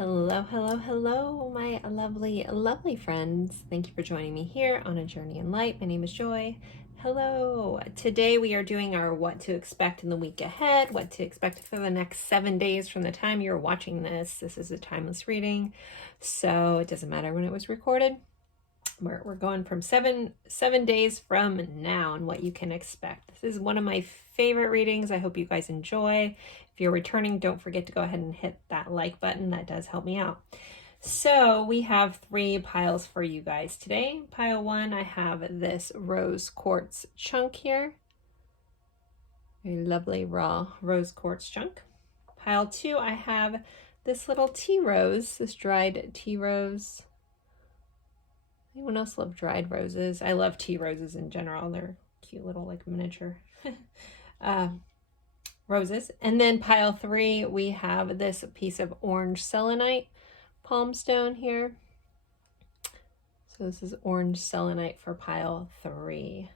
Hello, hello, hello, my lovely, lovely friends. Thank you for joining me here on A Journey in Light. My name is Joy. Hello. Today we are doing our what to expect in the week ahead, what to expect for the next 7 days from the time you're watching this. This is a timeless reading, so it doesn't matter when it was recorded. We're going from seven days from now and what you can expect. This is one of my favorite readings. I hope you guys enjoy. If you're returning, don't forget to go ahead and hit that like button. That does help me out. So we have 3 piles for you guys today. Pile 1, I have this rose quartz chunk here. Very lovely raw rose quartz chunk. Pile 2, I have this little tea rose, this dried tea rose. Anyone else love dried roses? I love tea roses in general. They're cute little like miniature roses. And then pile 3, we have this piece of orange selenite palm stone here. So this is orange selenite for pile 3.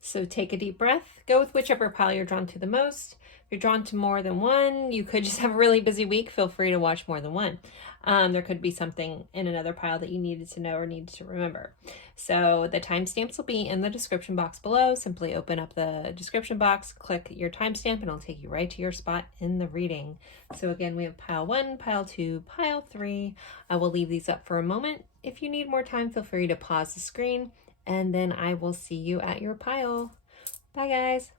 So take a deep breath, go with whichever pile you're drawn to the most. If you're drawn to more than one, you could just have a really busy week. Feel free to watch more than one. There could be something in another pile that you needed to know or needed to remember. So the timestamps will be in the description box below. Simply open up the description box, click your timestamp, and it'll take you right to your spot in the reading. So again, we have pile 1, pile 2, pile 3. I will leave these up for a moment. If you need more time, feel free to pause the screen, and then I will see you at your pile. Bye, guys.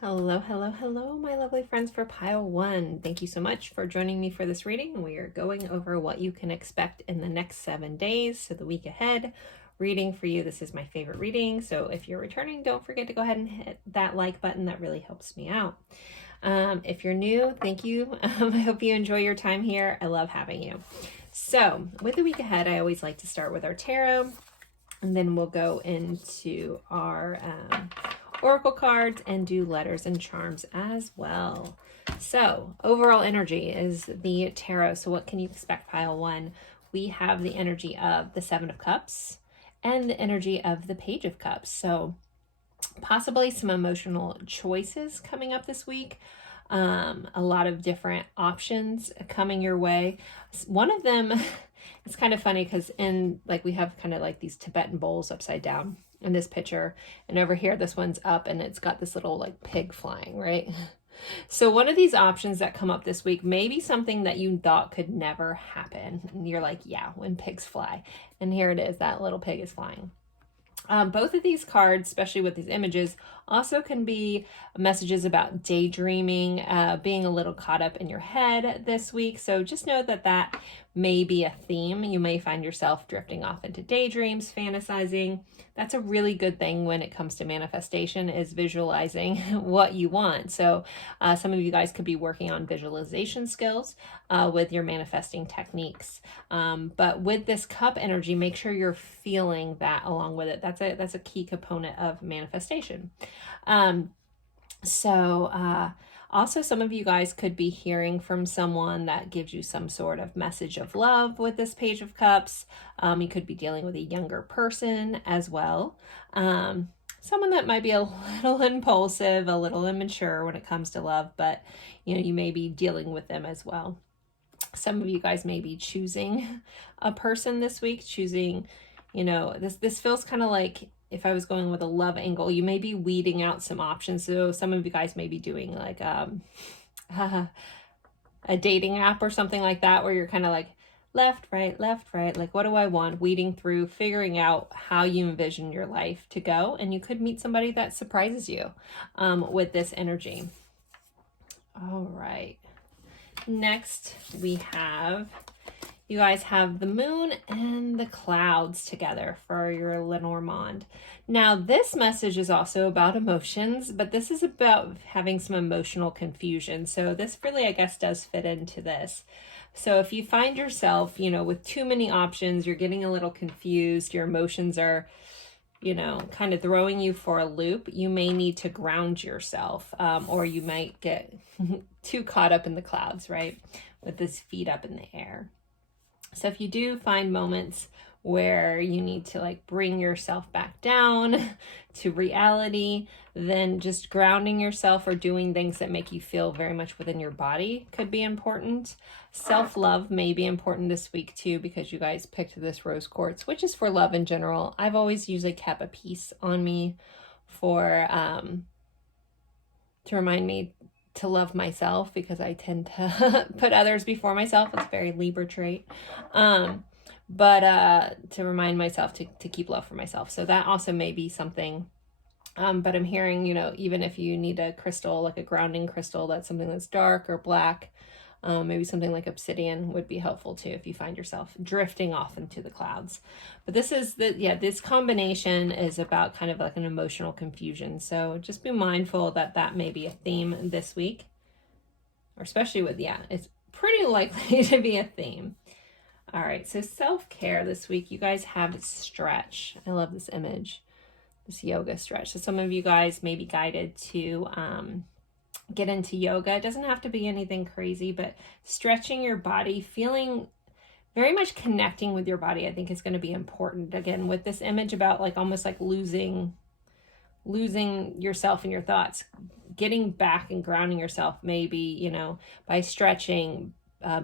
Hello, hello, hello, my lovely friends for pile 1. Thank you so much for joining me for this reading. We are going over what you can expect in the next 7 days, so the week ahead. Reading for you. This is my favorite reading, so if you're returning, don't forget to go ahead and hit that like button. That really helps me out. If you're new, thank you. I hope you enjoy your time here. I love having you. So with the week ahead, I always like to start with our tarot, and then we'll go into our oracle cards and do letters and charms as well. So overall energy is the tarot. So what can you expect, pile 1? We have the energy of the 7 of Cups and the energy of the Page of Cups. So possibly some emotional choices coming up this week. A lot of different options coming your way. One of them, it's kind of funny because in like we have kind of like these Tibetan bowls upside down in this picture, and over here this one's up and it's got this little like pig flying, right? So one of these options that come up this week may be something that you thought could never happen, and you're like, yeah, when pigs fly, and here it is, that little pig is flying. Both of these cards, especially with these images, also can be messages about daydreaming, being a little caught up in your head this week. So just know that that may be a theme. You may find yourself drifting off into daydreams, fantasizing. That's a really good thing when it comes to manifestation, is visualizing what you want. So some of you guys could be working on visualization skills with your manifesting techniques. But with this cup energy, make sure you're feeling that along with it. That's a key component of manifestation. Also, some of you guys could be hearing from someone that gives you some sort of message of love with this Page of Cups. You could be dealing with a younger person as well. Someone that might be a little impulsive, a little immature when it comes to love, but you may be dealing with them as well. Some of you guys may be choosing a person this week, this feels kind of like, if I was going with a love angle, you may be weeding out some options. So some of you guys may be doing like a dating app or something like that, where you're kind of like left, right, like what do I want? Weeding through, figuring out how you envision your life to go. And you could meet somebody that surprises you with this energy. All right. Next, you guys have the moon and the clouds together for your Lenormand. Now, this message is also about emotions, but this is about having some emotional confusion. So this really, I guess, does fit into this. So if you find yourself, with too many options, you're getting a little confused, your emotions are, kind of throwing you for a loop, you may need to ground yourself, or you might get too caught up in the clouds, right? With his feet up in the air. So if you do find moments where you need to like bring yourself back down to reality, then just grounding yourself or doing things that make you feel very much within your body could be important. Self-love may be important this week too, because you guys picked this rose quartz, which is for love in general. I've always usually kept a piece on me for to remind me to love myself, because I tend to put others before myself. It's a very Libra trait. But to remind myself to keep love for myself. So that also may be something. But I'm hearing, you know, even if you need a crystal, like a grounding crystal, that's something that's dark or black, maybe something like obsidian would be helpful too if you find yourself drifting off into the clouds. But this is this combination is about kind of like an emotional confusion. So just be mindful that that may be a theme this week, or especially with, it's pretty likely to be a theme. All right, so self-care this week, you guys have stretch. I love this image, this yoga stretch. So some of you guys may be guided to get into yoga. It doesn't have to be anything crazy, but stretching your body, feeling very much connecting with your body, I think is going to be important. Again, with this image about like almost like losing yourself and your thoughts, getting back and grounding yourself, maybe, you know, by stretching,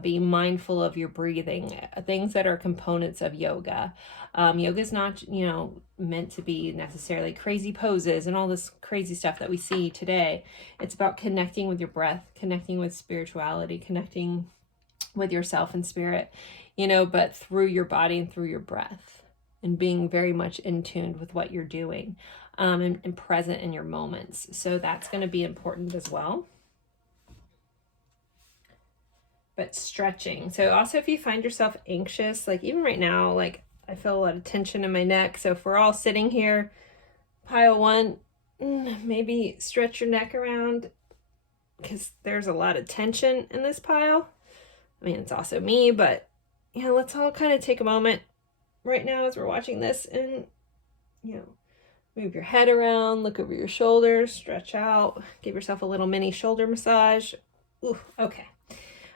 being mindful of your breathing, things that are components of yoga. Yoga is not, you know, meant to be necessarily crazy poses and all this crazy stuff that we see today. It's about connecting with your breath, connecting with spirituality, connecting with yourself and spirit, you know, but through your body and through your breath, and being very much in tune with what you're doing, and present in your moments. So that's going to be important as well. But stretching. So also if you find yourself anxious, like even right now, like I feel a lot of tension in my neck. So if we're all sitting here, pile one, maybe stretch your neck around, because there's a lot of tension in this pile. I mean, it's also me, but yeah, let's all kind of take a moment right now as we're watching this and, you know, move your head around, look over your shoulders, stretch out, give yourself a little mini shoulder massage. Ooh, okay.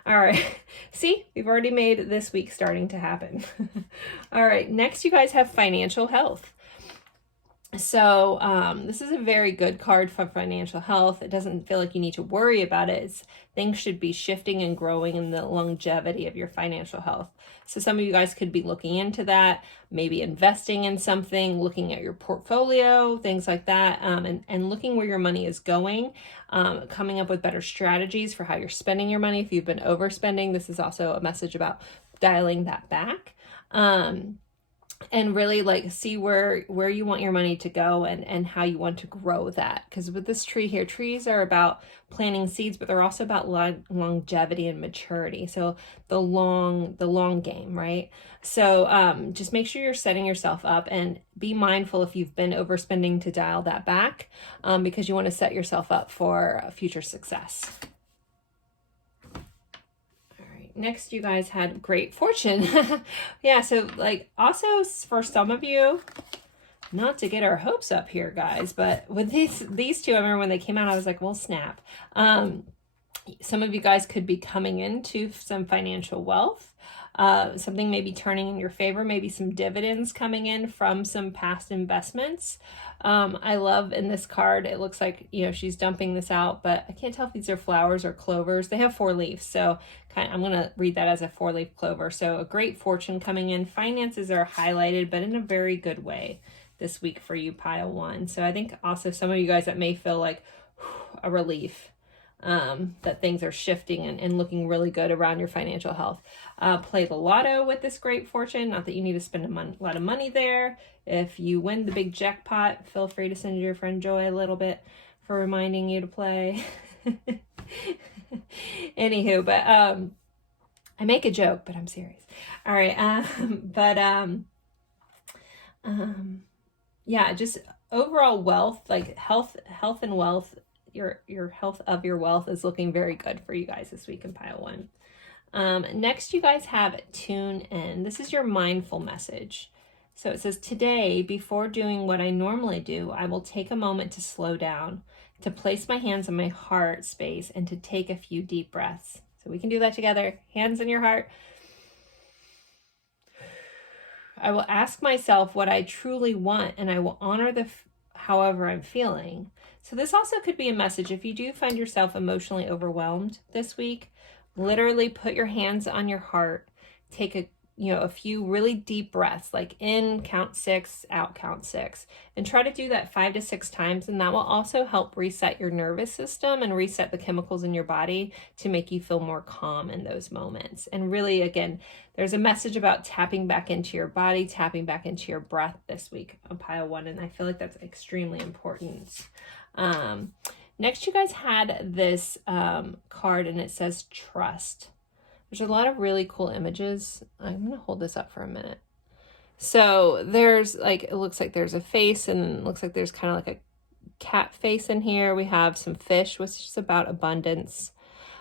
All right, see, we've already made this week starting to happen. All right, next you guys have financial health. So this is a very good card for financial health. It doesn't feel like you need to worry about it. Things should be shifting and growing in the longevity of your financial health. So some of you guys could be looking into that, maybe investing in something, looking at your portfolio, things like that, and looking where your money is going, coming up with better strategies for how you're spending your money. If you've been overspending, this is also a message about dialing that back. And really like see where you want your money to go and how you want to grow that. Because with this tree here, trees are about planting seeds, but they're also about longevity and maturity. So the long game, right? So just make sure you're setting yourself up, and be mindful if you've been overspending to dial that back, because you want to set yourself up for future success. Next, you guys had great fortune. Yeah, so like also for some of you, not to get our hopes up here, guys, but with these two, I remember when they came out, I was like, well, snap. Some of you guys could be coming into some financial wealth. Something may be turning in your favor, maybe some dividends coming in from some past investments. I love in this card, it looks like, you know, she's dumping this out, but I can't tell if these are flowers or clovers. They have 4 leaves, so I'm going to read that as a 4-leaf clover. So a great fortune coming in. Finances are highlighted, but in a very good way this week for you, pile 1. So I think also some of you guys that may feel like a relief, that things are shifting and looking really good around your financial health. Play the lotto with this great fortune. Not that you need to spend a lot of money there. If you win the big jackpot, feel free to send your friend Joy a little bit for reminding you to play. Anywho, but I make a joke, but I'm serious. All right, yeah, just overall wealth, like health and wealth. Your health of your wealth is looking very good for you guys this week in pile 1. Next, you guys have tune in. This is your mindful message. So it says, today, before doing what I normally do, I will take a moment to slow down, to place my hands on my heart space, and to take a few deep breaths. So we can do that together. Hands in your heart. I will ask myself what I truly want, and I will honor however I'm feeling. So this also could be a message. If you do find yourself emotionally overwhelmed this week, literally put your hands on your heart, take a few really deep breaths, like in, count 6, out, count 6, and try to do that 5 to 6 times. And that will also help reset your nervous system and reset the chemicals in your body to make you feel more calm in those moments. And really, again, there's a message about tapping back into your body, tapping back into your breath this week on pile 1. And I feel like that's extremely important. Next, you guys had this card, and it says trust. There's a lot of really cool images. I'm going to hold this up for a minute. So there's it looks like there's a face, and it looks like there's kind of like a cat face in here. We have some fish, which is about abundance.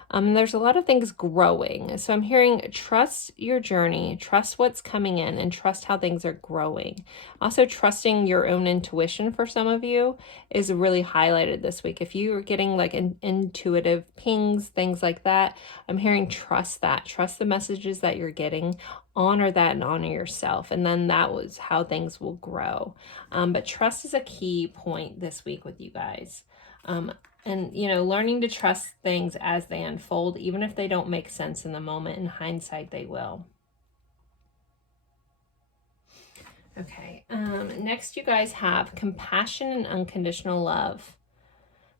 There's a lot of things growing. So I'm hearing trust your journey, trust what's coming in, and trust how things are growing. Also, trusting your own intuition for some of you is really highlighted this week. If you're getting like intuitive pings, things like that, I'm hearing trust that. Trust the messages that you're getting. Honor that and honor yourself. And then that was how things will grow. But trust is a key point this week with you guys. And, learning to trust things as they unfold, even if they don't make sense in the moment. In hindsight, they will. Okay. Next, you guys have compassion and unconditional love.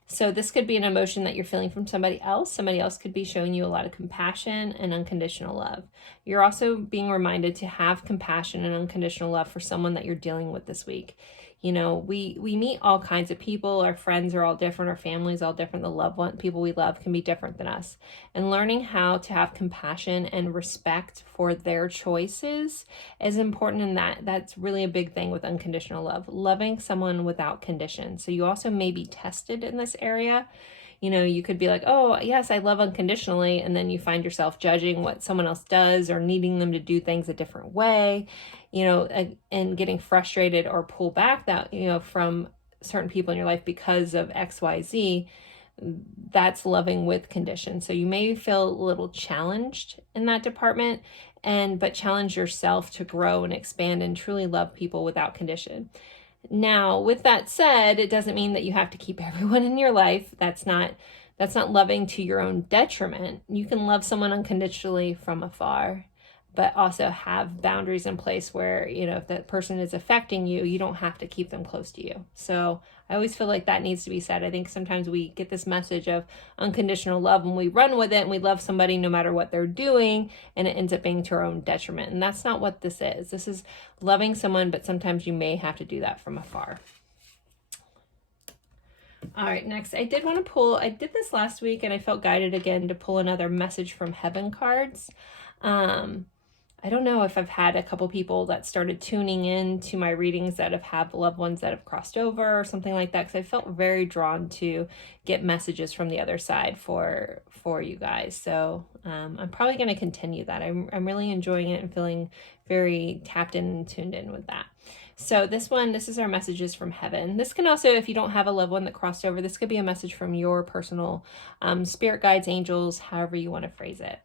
So this could be an emotion that you're feeling from somebody else. Somebody else could be showing you a lot of compassion and unconditional love. You're also being reminded to have compassion and unconditional love for someone that you're dealing with this week. We meet all kinds of people. Our friends are all different. Our family's all different. The loved one, people we love can be different than us. And learning how to have compassion and respect for their choices is important in that. That's really a big thing with unconditional love. Loving someone without condition. So you also may be tested in this area. You could be like, oh, yes, I love unconditionally. And then you find yourself judging what someone else does or needing them to do things a different way, and getting frustrated or pull back that, from certain people in your life because of XYZ. That's loving with condition. So you may feel a little challenged in that department, but challenge yourself to grow and expand and truly love people without condition. Now, with that said, it doesn't mean that you have to keep everyone in your life. That's not loving to your own detriment. You can love someone unconditionally from afar, but also have boundaries in place where, if that person is affecting you, you don't have to keep them close to you. So I always feel like that needs to be said. I think sometimes we get this message of unconditional love and we run with it and we love somebody no matter what they're doing, and it ends up being to our own detriment. And that's not what this is. This is loving someone, but sometimes you may have to do that from afar. All right, next, I did this last week and I felt guided again to pull another message from heaven cards. I don't know if I've had a couple people that started tuning in to my readings that have loved ones that have crossed over or something like that, because I felt very drawn to get messages from the other side for you guys. So I'm probably going to continue that. I'm really enjoying it and feeling very tapped in and tuned in with that. So this is our messages from heaven. This can also, if you don't have a loved one that crossed over, this could be a message from your personal spirit guides, angels, however you want to phrase it.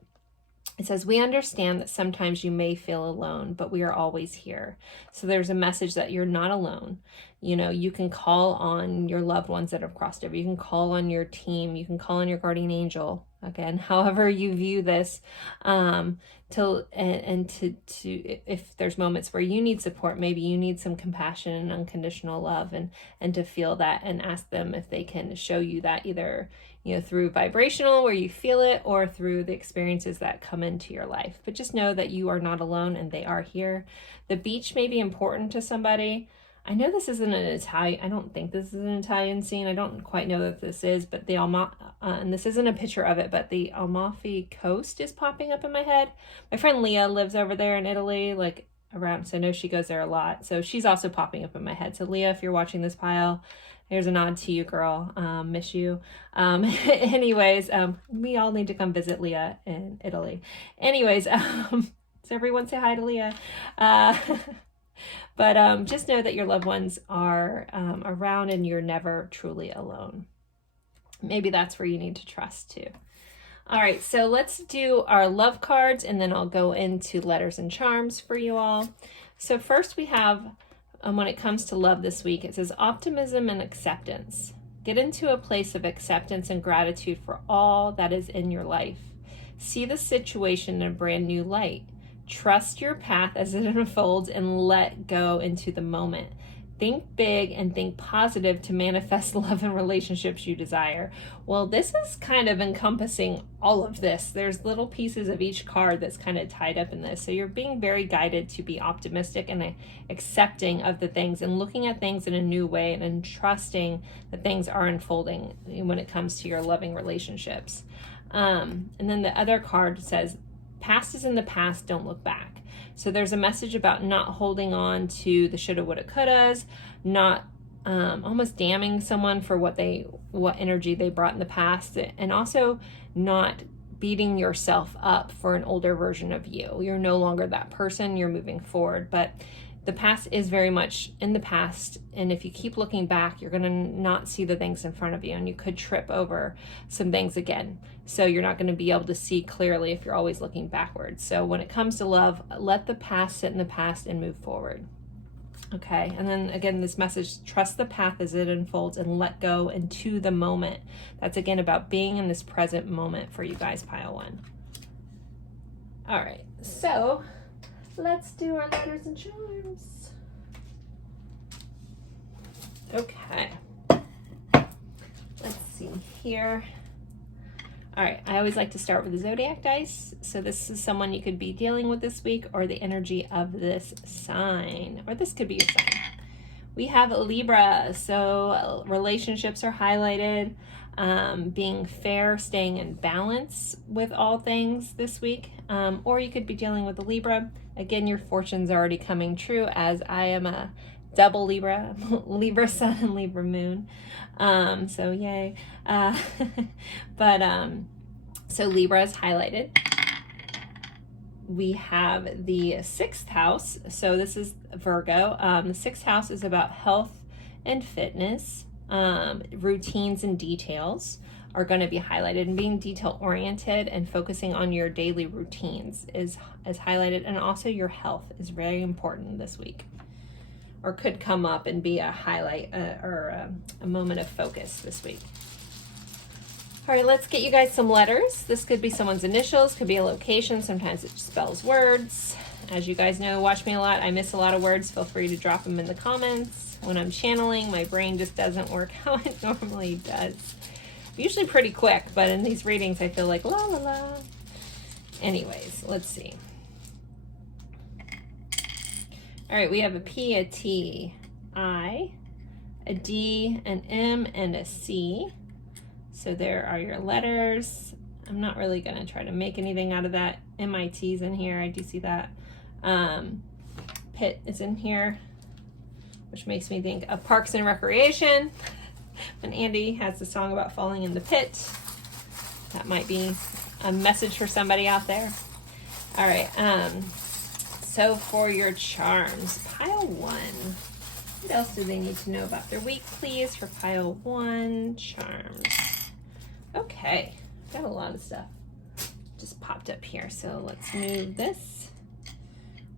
It says, we understand that sometimes you may feel alone, but we are always here. So there's a message that you're not alone. You can call on your loved ones that have crossed over. You can call on your team. You can call on your guardian angel. Again, however you view this, if there's moments where you need support, maybe you need some compassion and unconditional love, and to feel that and ask them if they can show you that, either through vibrational where you feel it, or through the experiences that come into your life. But just know that you are not alone and they are here. The beach may be important to somebody. I know this isn't an Italian, I don't think this is an Italian scene. I don't quite know that this is, but and this isn't a picture of it, but the Amalfi Coast is popping up in my head. My friend Leah lives over there in Italy, around, so I know she goes there a lot. So she's also popping up in my head. So Leah, if you're watching this pile, here's a nod to you, girl. Miss you. Anyways, we all need to come visit Leah in Italy. Anyways, so everyone say hi to Leah. But just know that your loved ones are around and you're never truly alone. Maybe that's where you need to trust too. All right, so let's do our love cards, and then I'll go into letters and charms for you all. So first we have, when it comes to love this week, it says optimism and acceptance. Get into a place of acceptance and gratitude for all that is in your life. See the situation in a brand new light. Trust your path as it unfolds and let go into the moment. Think big and think positive to manifest love and relationships you desire. Well, this is kind of encompassing all of this. There's little pieces of each card that's kind of tied up in this. So you're being very guided to be optimistic and accepting of the things and looking at things in a new way and trusting that things are unfolding when it comes to your loving relationships. And then the other card says, past is in the past, don't look back. So there's a message about not holding on to the shoulda, woulda, couldas, not almost damning someone for what energy they brought in the past, and also not beating yourself up for an older version of you. You're no longer that person, you're moving forward, but the past is very much in the past, and if you keep looking back, you're going to not see the things in front of you, and you could trip over some things again. So you're not going to be able to see clearly if you're always looking backwards. So when it comes to love, let the past sit in the past and move forward. Okay, and then again, this message, trust the path as it unfolds and let go into the moment. That's again about being in this present moment for you guys, pile one. All right, so let's do our letters and charms. Okay. Let's see here. All right, I always like to start with the zodiac dice. So this is someone you could be dealing with this week, or the energy of this sign, or this could be your sign. We have Libra, so relationships are highlighted, being fair, staying in balance with all things this week, or you could be dealing with a Libra. Again, your fortune's already coming true, as I am a double Libra, Libra sun and Libra moon. So yay. So Libra is highlighted. We have the 6th house. So this is Virgo. The 6th house is about health and fitness. Routines and details are going to be highlighted, and being detail oriented and focusing on your daily routines is highlighted, and also your health is very important this week, or could come up and be a highlight or a moment of focus this week. All right, let's get you guys some letters. This could be someone's initials, could be a location. Sometimes it spells words. As you guys know, watch me a lot. I miss a lot of words. Feel free to drop them in the comments. When I'm channeling, my brain just doesn't work how it normally does. Usually pretty quick, but in these readings, I feel like la la la. Anyways, let's see. All right, we have a P, a T, I, a D, an M, and a C. So there are your letters. I'm not really going to try to make anything out of that. MIT's in here. I do see that. Pit is in here, which makes me think of Parks and Recreation. When Andy has the song about falling in the pit. That might be a message for somebody out there. All right. So for your charms, pile one. What else do they need to know about their week, please, for pile one charms? Okay, got a lot of stuff just popped up here. So let's move this.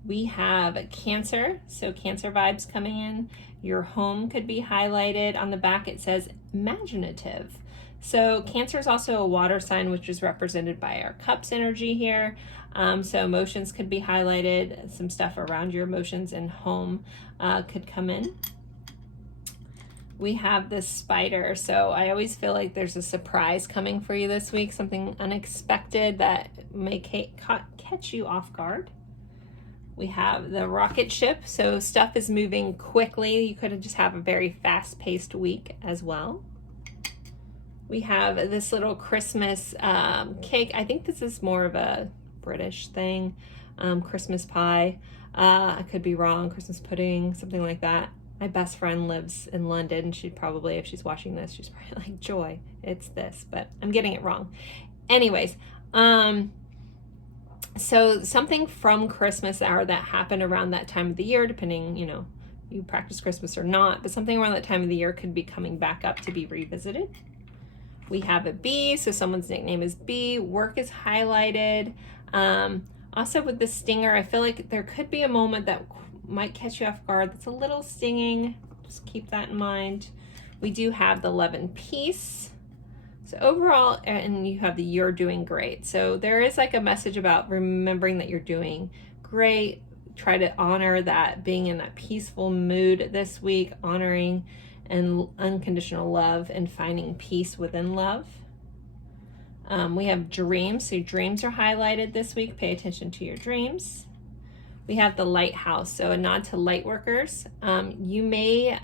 We have Cancer, so Cancer vibes coming in. Your home could be highlighted. On the back it says imaginative. So Cancer is also a water sign, which is represented by our cups energy here. So emotions could be highlighted. Some stuff around your emotions and home could come in. We have this spider. So I always feel like there's a surprise coming for you this week, something unexpected that may catch you off guard. We have the rocket ship. So stuff is moving quickly. You could just have a very fast-paced week as well. We have this little Christmas cake. I think this is more of a British thing. Christmas pie. I could be wrong. Christmas pudding, something like that. My best friend lives in London. She'd probably, if she's watching this, she's probably like, Joy, it's this, but I'm getting it wrong. Anyways, so something from Christmas or that happened around that time of the year, depending, you know, you practice Christmas or not, but something around that time of the year could be coming back up to be revisited. We have a B, so someone's nickname is B. Work is highlighted. Also with the stinger, I feel like there could be a moment that might catch you off guard. That's a little stinging. Just keep that in mind. We do have the love and peace. So overall, and you have the you're doing great. So there is like a message about remembering that you're doing great. Try to honor that, being in that peaceful mood this week, honoring and unconditional love and finding peace within love. We have dreams. So dreams are highlighted this week. Pay attention to your dreams. We have the lighthouse. So a nod to light workers. You may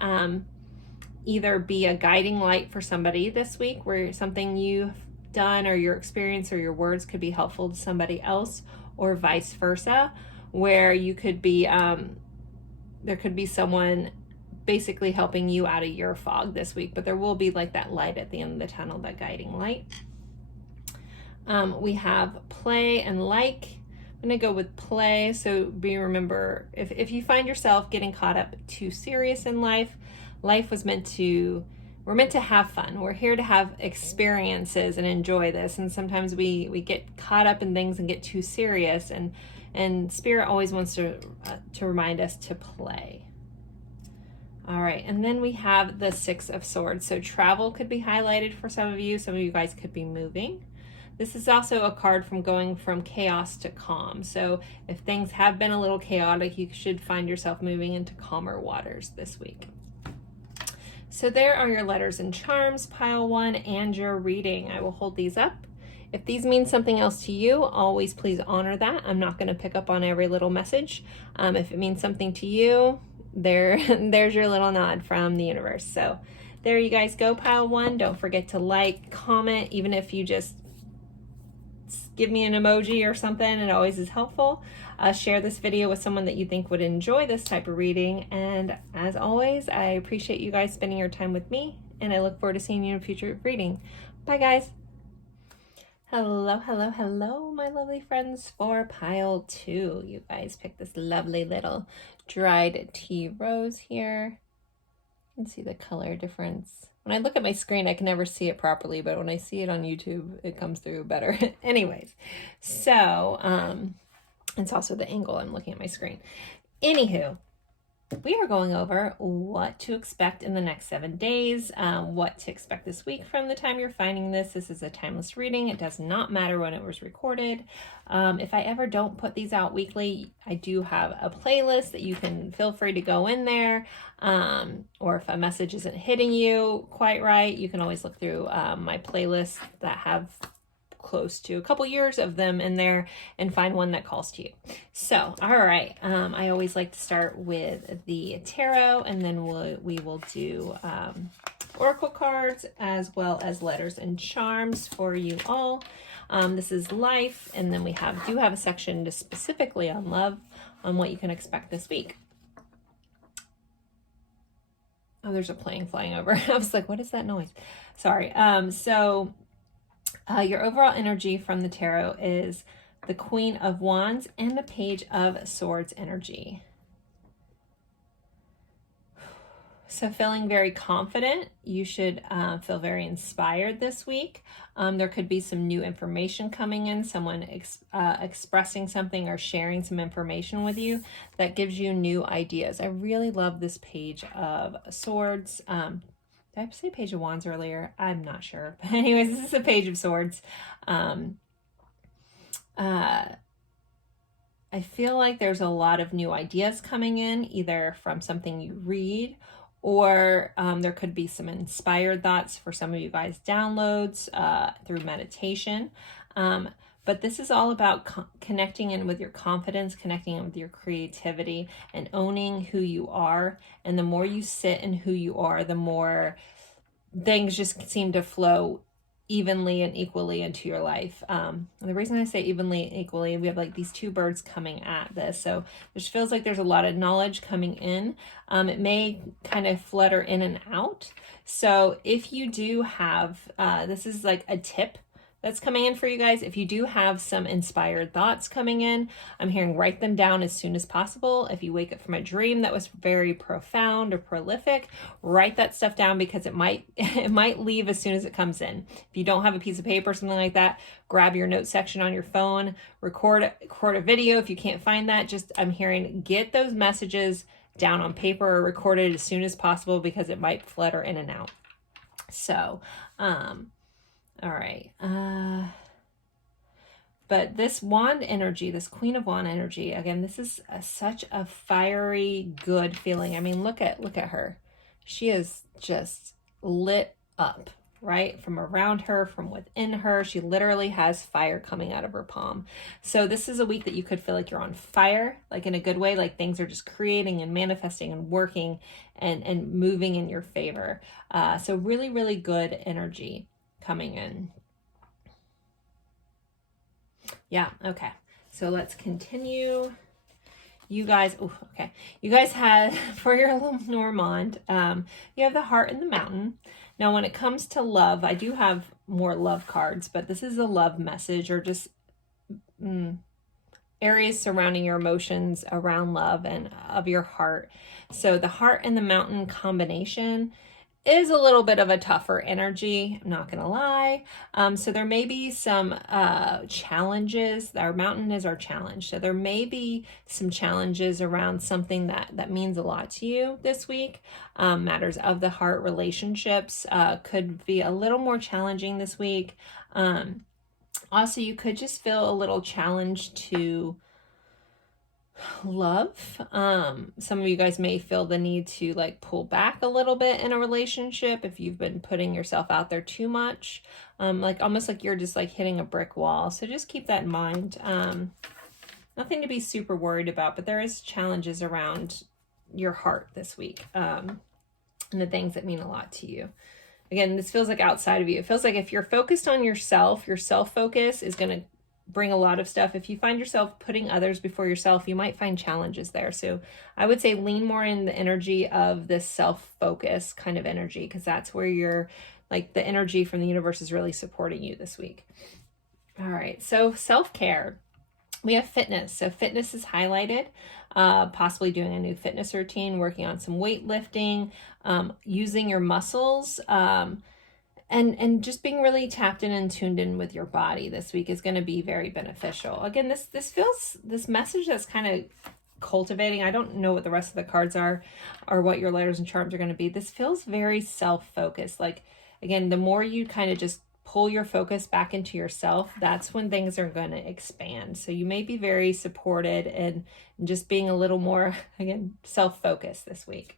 either be a guiding light for somebody this week, where something you've done or your experience or your words could be helpful to somebody else, or vice versa, where you could be, there could be someone basically helping you out of your fog this week, but there will be like that light at the end of the tunnel, that guiding light. We have play and like. I'm gonna go with play. So remember, if you find yourself getting caught up too serious in life, life was we're meant to have fun. We're here to have experiences and enjoy this. And sometimes we get caught up in things and get too serious, and Spirit always wants to remind us to play. All right, and then we have the Six of Swords. So travel could be highlighted for some of you. Some of you guys could be moving. This is also a card from going from chaos to calm. So if things have been a little chaotic, you should find yourself moving into calmer waters this week. So there are your letters and charms, pile one, and your reading. I will hold these up. If these mean something else to you, always please honor that. I'm not going to pick up on every little message. If it means something to you, there's your little nod from the universe. So there you guys go, pile one. Don't forget to like, comment, even if you just give me an emoji or something. It always is helpful. Share this video with someone that you think would enjoy this type of reading. And as always, I appreciate you guys spending your time with me, and I look forward to seeing you in a future reading. Bye, guys. Hello, hello, hello, my lovely friends for pile two. You guys picked this lovely little dried tea rose here. You can see the color difference. When I look at my screen, I can never see it properly, but when I see it on YouTube, it comes through better. Anyways, so it's also the angle I'm looking at my screen. Anywho, we are going over what to expect in the next 7 days, what to expect this week from the time you're finding this. This is a timeless reading. It does not matter when it was recorded. If I ever don't put these out weekly, I do have a playlist that you can feel free to go in there. Or if a message isn't hitting you quite right, you can always look through my playlists that have close to a couple years of them in there and find one that calls to you. So, all right. I always like to start with the tarot, and then we will do oracle cards as well as letters and charms for you all. This is life, and then we do have a section just specifically on love, on what you can expect this week. Oh, there's a plane flying over. I was like, what is that noise? Sorry. Your overall energy from the tarot is the Queen of Wands and the Page of Swords energy. So feeling very confident. You should feel very inspired this week. There could be some new information coming in, someone expressing something or sharing some information with you that gives you new ideas. I really love this Page of Swords. Did I say Page of Wands earlier? I'm not sure. But anyways, this is a Page of Swords. I feel like there's a lot of new ideas coming in, either from something you read, or there could be some inspired thoughts for some of you guys, downloads through meditation. But this is all about connecting in with your confidence, connecting in with your creativity, and owning who you are. And the more you sit in who you are, the more things just seem to flow evenly and equally into your life. And the reason I say evenly and equally, we have like these two birds coming at this. So it feels like there's a lot of knowledge coming in. It may kind of flutter in and out. So if you do have, this is like a tip that's coming in for you guys. If you do have some inspired thoughts coming in, I'm hearing write them down as soon as possible. If you wake up from a dream that was very profound or prolific, write that stuff down, because it might leave as soon as it comes in. If you don't have a piece of paper or something like that, grab your note section on your phone, record a video. If you can't find that, just, I'm hearing, get those messages down on paper or record it as soon as possible, because it might flutter in and out. So, all right. But this wand energy, this Queen of Wand energy, again, this is such a fiery, good feeling. I mean, look at her. She is just lit up, right? From around her, from within her. She literally has fire coming out of her palm. So this is a week that you could feel like you're on fire, like in a good way, like things are just creating and manifesting and working and moving in your favor. So really, really good energy coming in. Yeah, okay. So let's continue. You guys, okay. You guys had, for your little Normand, you have the Heart and the Mountain. Now, when it comes to love, I do have more love cards, but this is a love message, or just areas surrounding your emotions around love and of your heart. So the Heart and the Mountain combination is a little bit of a tougher energy, I'm not gonna lie. So there may be some challenges. Our mountain is our challenge. So there may be some challenges around something that means a lot to you this week. Matters of the heart, relationships could be a little more challenging this week. Also, you could just feel a little challenged to love. Some of you guys may feel the need to like pull back a little bit in a relationship if you've been putting yourself out there too much, like almost like you're just like hitting a brick wall. So just keep that in mind. Nothing to be super worried about, but there is challenges around your heart this week, and the things that mean a lot to you. Again, this feels like outside of you. It feels like if you're focused on yourself, your self-focus is going to bring a lot of stuff. If you find yourself putting others before yourself, you might find challenges there. So I would say lean more in the energy of this self-focus kind of energy, because that's where you're like the energy from the universe is really supporting you this week. All right, so self-care. We have fitness. So fitness is highlighted, possibly doing a new fitness routine, working on some weightlifting, using your muscles, and just being really tapped in and tuned in with your body this week is going to be very beneficial. Again, this message that's kind of cultivating. I don't know what the rest of the cards are or what your letters and charms are going to be. This feels very self-focused. Like, again, the more you kind of just pull your focus back into yourself, that's when things are going to expand. So you may be very supported and just being a little more, again, self-focused this week.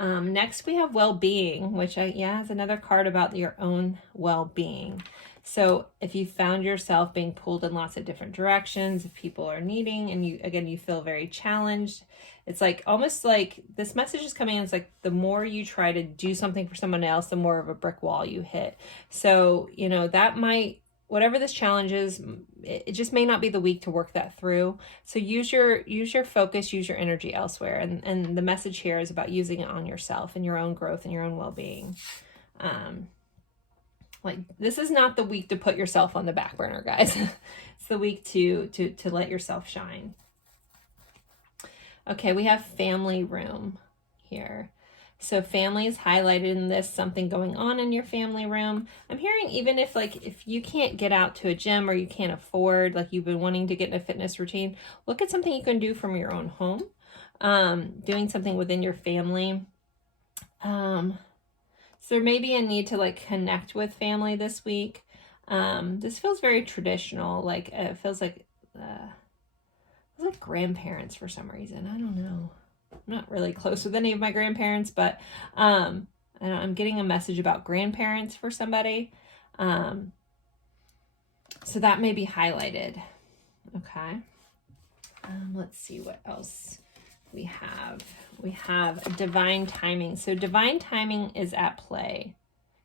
Next we have well-being, which is another card about your own well-being. So if you found yourself being pulled in lots of different directions, if people are needing, and you feel very challenged, it's like almost like this message is coming in. It's like the more you try to do something for someone else, the more of a brick wall you hit. So, that might, whatever this challenge is, it just may not be the week to work that through. So use your focus, use your energy elsewhere. And the message here is about using it on yourself and your own growth and your own well-being. Like, this is not the week to put yourself on the back burner, guys. It's the week to let yourself shine. Okay, we have family room here. So family is highlighted in this, something going on in your family room. I'm hearing even if you can't get out to a gym or you can't afford, like you've been wanting to get in a fitness routine, look at something you can do from your own home, doing something within your family. So there may be a need to like connect with family this week. This feels very traditional. Like it feels like grandparents for some reason. I don't know. I'm not really close with any of my grandparents, but I'm getting a message about grandparents for somebody. So that may be highlighted. Okay. Let's see what else we have. We have divine timing. So divine timing is at play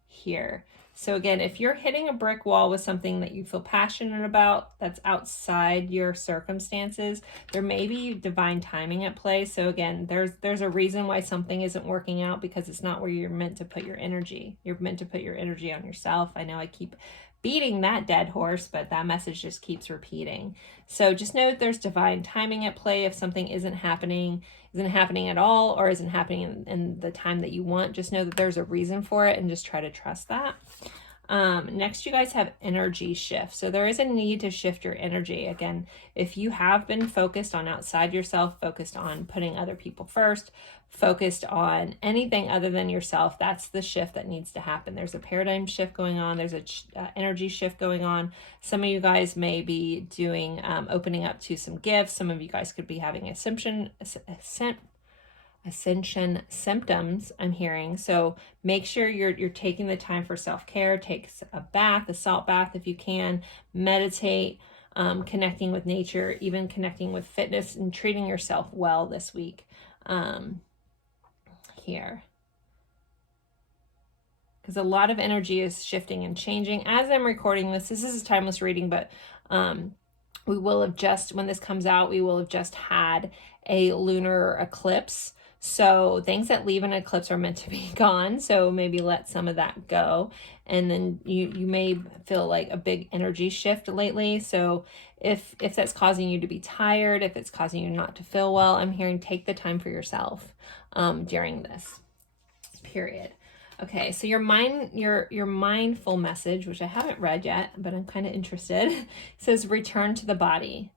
here. So again, if you're hitting a brick wall with something that you feel passionate about that's outside your circumstances, there may be divine timing at play. So again, there's a reason why something isn't working out, because it's not where you're meant to put your energy. You're meant to put your energy on yourself. I know I keep beating that dead horse, but that message just keeps repeating. So just know that there's divine timing at play. If something isn't happening at all, or isn't happening in the time that you want, just know that there's a reason for it, and just try to trust that. Next, you guys have energy shift. So there is a need to shift your energy. Again, if you have been focused on outside yourself, focused on putting other people first, focused on anything other than yourself, that's the shift that needs to happen. There's a paradigm shift going on. There's a energy shift going on. Some of you guys may be doing, opening up to some gifts. Some of you guys could be having ascension symptoms, I'm hearing. So make sure you're taking the time for self-care. Take a bath, a salt bath if you can, meditate, connecting with nature, even connecting with fitness, and treating yourself well this week. Here, because a lot of energy is shifting and changing. As I'm recording this is a timeless reading, but we will have just, when this comes out, we will have just had a lunar eclipse. So things that leave an eclipse are meant to be gone. So maybe let some of that go. And then you may feel like a big energy shift lately. So if that's causing you to be tired, if it's causing you not to feel well, I'm hearing take the time for yourself during this period. Okay, so your mindful message, which I haven't read yet, but I'm kind of interested, says return to the body.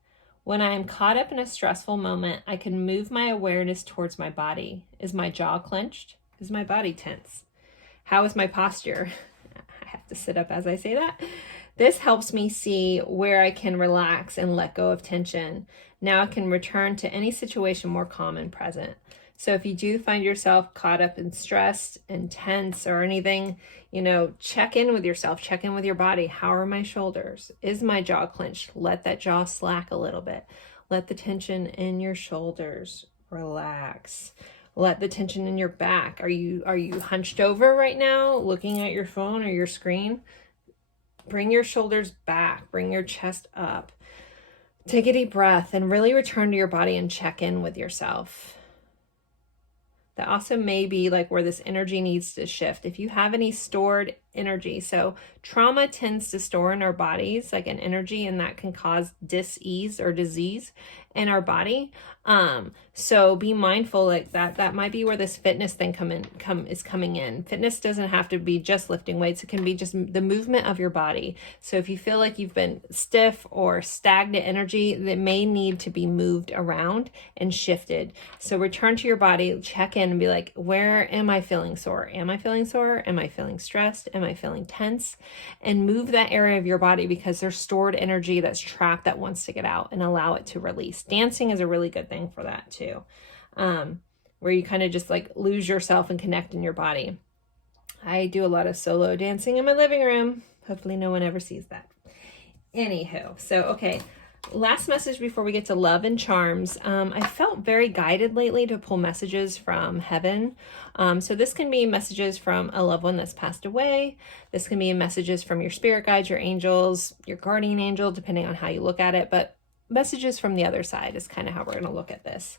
When I am caught up in a stressful moment, I can move my awareness towards my body. Is my jaw clenched? Is my body tense? How is my posture? I have to sit up as I say that. This helps me see where I can relax and let go of tension. Now I can return to any situation more calm and present. So if you do find yourself caught up in stress and tense or anything, check in with yourself, check in with your body. How are my shoulders? Is my jaw clenched? Let that jaw slack a little bit. Let the tension in your shoulders relax. Let the tension in your back. Are you hunched over right now, looking at your phone or your screen? Bring your shoulders back, bring your chest up. Take a deep breath and really return to your body and check in with yourself. That also may be like where this energy needs to shift. If you have any stored energy, so trauma tends to store in our bodies like an energy, and that can cause dis-ease or disease in our body. So be mindful, like that might be where this fitness thing is coming in. Fitness doesn't have to be just lifting weights. It can be just the movement of your body. So if you feel like you've been stiff or stagnant energy, that may need to be moved around and shifted. So return to your body, check in and be like, where am I feeling sore? Am I feeling sore? Am I feeling stressed? Am I feeling tense? And move that area of your body, because there's stored energy that's trapped that wants to get out, and allow it to release. Dancing is a really good thing for that too. Where you kind of just like lose yourself and connect in your body. I do a lot of solo dancing in my living room. Hopefully no one ever sees that. Anywho, so okay, last message before we get to love and charms. I felt very guided lately to pull messages from heaven. So this can be messages from a loved one that's passed away. This can be messages from your spirit guides, your angels, your guardian angel, depending on how you look at it. But messages from the other side is kind of how we're going to look at this.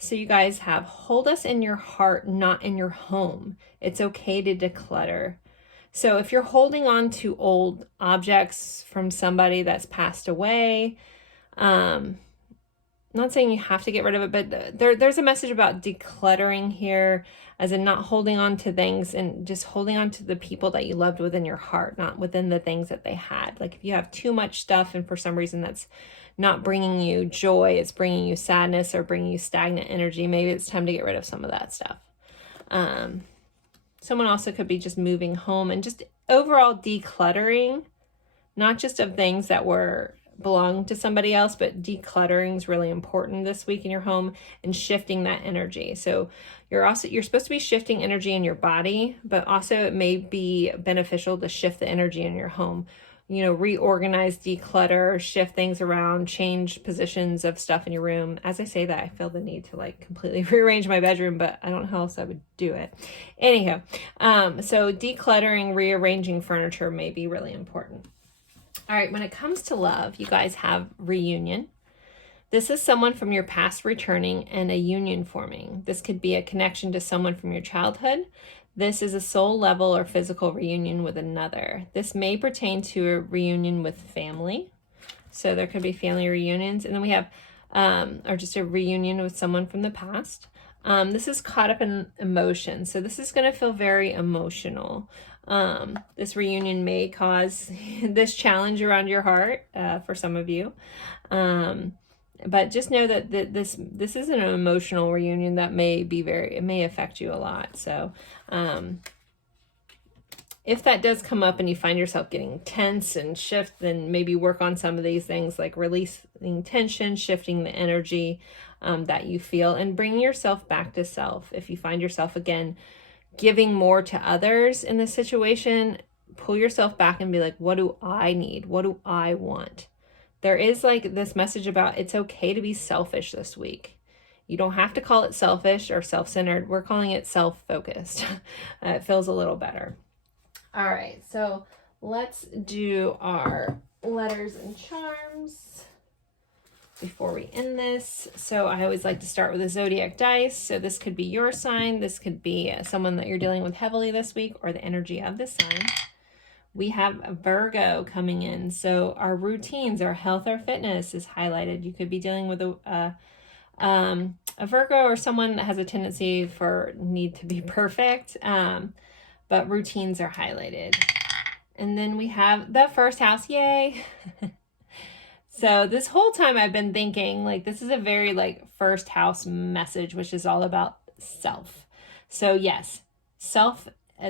So you guys have, hold us in your heart, not in your home. It's okay to declutter. So if you're holding on to old objects from somebody that's passed away, not saying you have to get rid of it, but there's a message about decluttering here, as in not holding on to things, and just holding on to the people that you loved within your heart, not within the things that they had. Like if you have too much stuff and for some reason that's not bringing you joy, it's bringing you sadness or bringing you stagnant energy, maybe it's time to get rid of some of that stuff. Someone also could be just moving home and just overall decluttering, not just of things that belong to somebody else, but decluttering is really important this week in your home, and shifting that energy. So you're supposed to be shifting energy in your body, but also it may be beneficial to shift the energy in your home. Reorganize, declutter, shift things around, change positions of stuff in your room. As I say that, I feel the need to like completely rearrange my bedroom, but I don't know how else I would do it. Anyhow, so decluttering, rearranging furniture may be really important. All right, when it comes to love, you guys have reunion. This is someone from your past returning and a union forming. This could be a connection to someone from your childhood. This is a soul level or physical reunion with another. This may pertain to a reunion with family. So there could be family reunions. And then we have, or just a reunion with someone from the past. This is caught up in emotion. So this is going to feel very emotional. This reunion may cause this challenge around your heart for some of you. But just know that this is an emotional reunion that it may affect you a lot. So if that does come up and you find yourself getting tense and shift, then maybe work on some of these things, like releasing tension, shifting the energy that you feel, and bringing yourself back to self. If you find yourself, again, giving more to others in this situation, pull yourself back and be like, what do I need? What do I want? There is like this message about it's okay to be selfish this week. You don't have to call it selfish or self-centered. We're calling it self-focused. It feels a little better. All right, so let's do our letters and charms before we end this. So I always like to start with a zodiac dice. So this could be your sign. This could be someone that you're dealing with heavily this week, or the energy of the sign. We have a Virgo coming in. So our routines, our health, our fitness is highlighted. You could be dealing with a Virgo or someone that has a tendency for need to be perfect. But routines are highlighted. And then we have the first house. Yay. So this whole time I've been thinking, like, this is a very like first house message, which is all about self. So yes,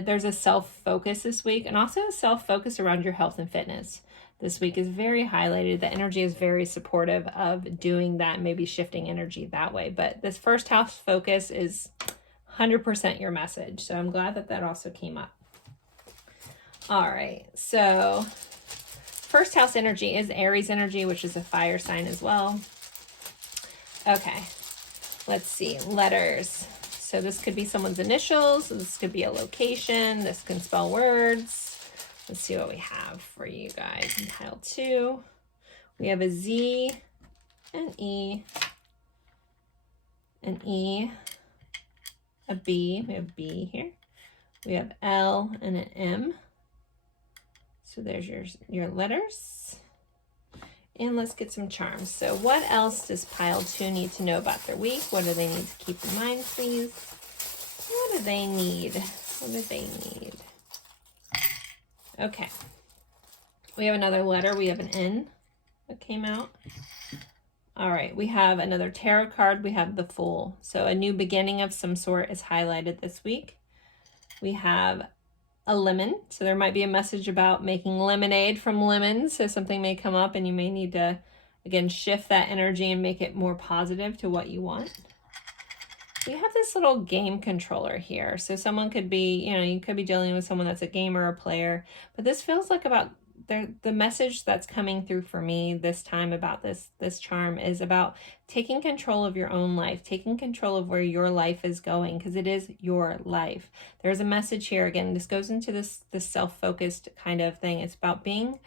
there's a self-focus this week, and also a self-focus around your health and fitness. This week is very highlighted. The energy is very supportive of doing that, maybe shifting energy that way. But this first house focus is 100% your message. So I'm glad that also came up. All right. So first house energy is Aries energy, which is a fire sign as well. Okay. Let's see. Letters. So this could be someone's initials. This could be a location. This can spell words. Let's see what we have for you guys in pile 2. We have a Z, an E, a B. We have B here. We have L and an M. So there's your letters. And let's get some charms. So what else does pile 2 need to know about their week? What do they need to keep in mind, please? What do they need? What do they need? Okay. We have another letter. We have an N that came out. All right. We have another tarot card. We have the Fool. So a new beginning of some sort is highlighted this week. We have a lemon. So there might be a message about making lemonade from lemons. So something may come up and you may need to, again, shift that energy and make it more positive to what you want. You have this little game controller here. So someone could be, you could be dealing with someone that's a gamer or a player, but this feels like about the message that's coming through for me this time about this charm is about taking control of your own life, taking control of where your life is going, because it is your life. There's a message here. Again, this goes into this self-focused kind of thing. It's about being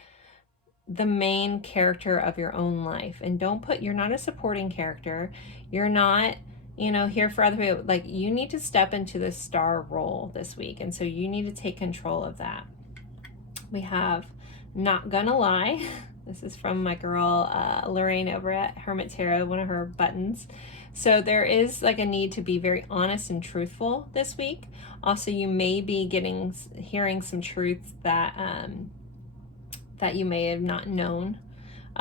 the main character of your own life, and you're not a supporting character. You're not, here for other people. Like, you need to step into the star role this week, and so you need to take control of that. We have Not Gonna Lie. This is from my girl Lorraine over at Hermit Tarot, one of her buttons. So there is like a need to be very honest and truthful this week. Also, you may be hearing some truths that that you may have not known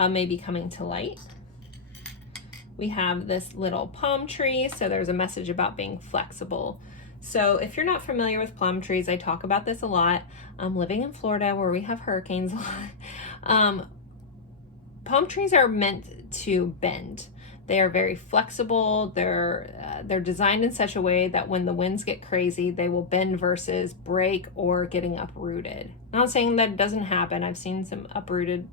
may be coming to light. We have this little palm tree. So there's a message about being flexible. So if you're not familiar with plum trees, I talk about this a lot. I'm living in Florida where we have hurricanes a lot. Palm trees are meant to bend. They are very flexible. They're designed in such a way that when the winds get crazy, they will bend versus break or getting uprooted. Not saying that it doesn't happen. I've seen some uprooted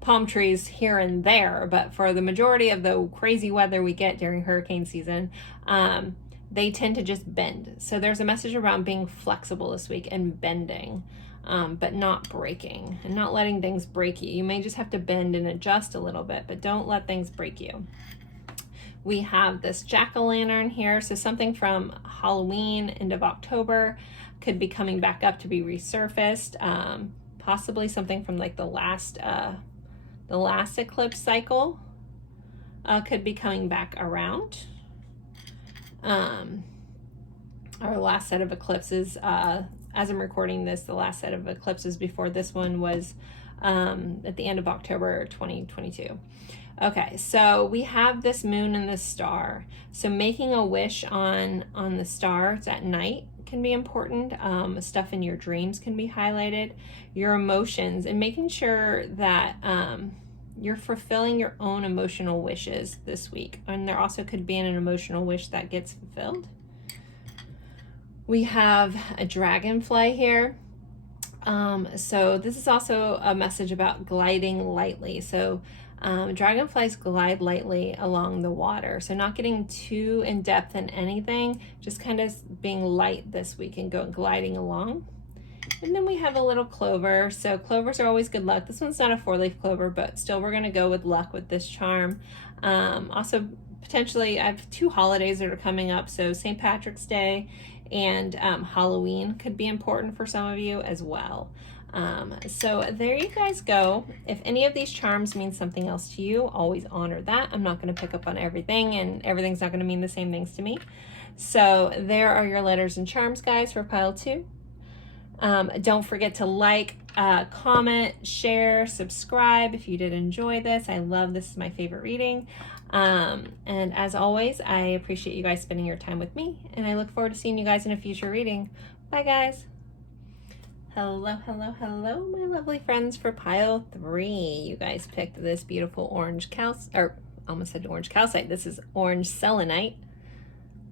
palm trees here and there, but for the majority of the crazy weather we get during hurricane season, they tend to just bend. So there's a message around being flexible this week and bending, but not breaking and not letting things break you. You may just have to bend and adjust a little bit, but don't let things break you. We have this jack-o'-lantern here, so something from Halloween, end of October, could be coming back up to be resurfaced. Possibly something from like the last eclipse cycle could be coming back around. Our last set of eclipses, as I'm recording this, the last set of eclipses before this one was at the end of October 2022. Okay, so we have this moon and this star. So making a wish on the stars at night can be important. Stuff in your dreams can be highlighted. Your emotions, and making sure that you're fulfilling your own emotional wishes this week. And there also could be an emotional wish that gets fulfilled. We have a dragonfly here. So this is also a message about gliding lightly. So dragonflies glide lightly along the water. So not getting too in depth in anything, just kind of being light this week and gliding along. And then we have a little clover. So clovers are always good luck. This one's not a 4-leaf clover, but still we're going to go with luck with this charm. Also, potentially, I have 2 holidays that are coming up. So St. Patrick's Day and Halloween could be important for some of you as well. So there you guys go. If any of these charms mean something else to you, always honor that. I'm not going to pick up on everything, and everything's not going to mean the same things to me. So there are your letters and charms, guys, for pile 2. Don't forget to like, comment, share, subscribe if you did enjoy this. I love this. Is my favorite reading. And as always, I appreciate you guys spending your time with me, and I look forward to seeing you guys in a future reading. Bye, guys. Hello, hello, hello, my lovely friends for pile 3. You guys picked this beautiful orange calcite, or almost said orange calcite. This is orange selenite.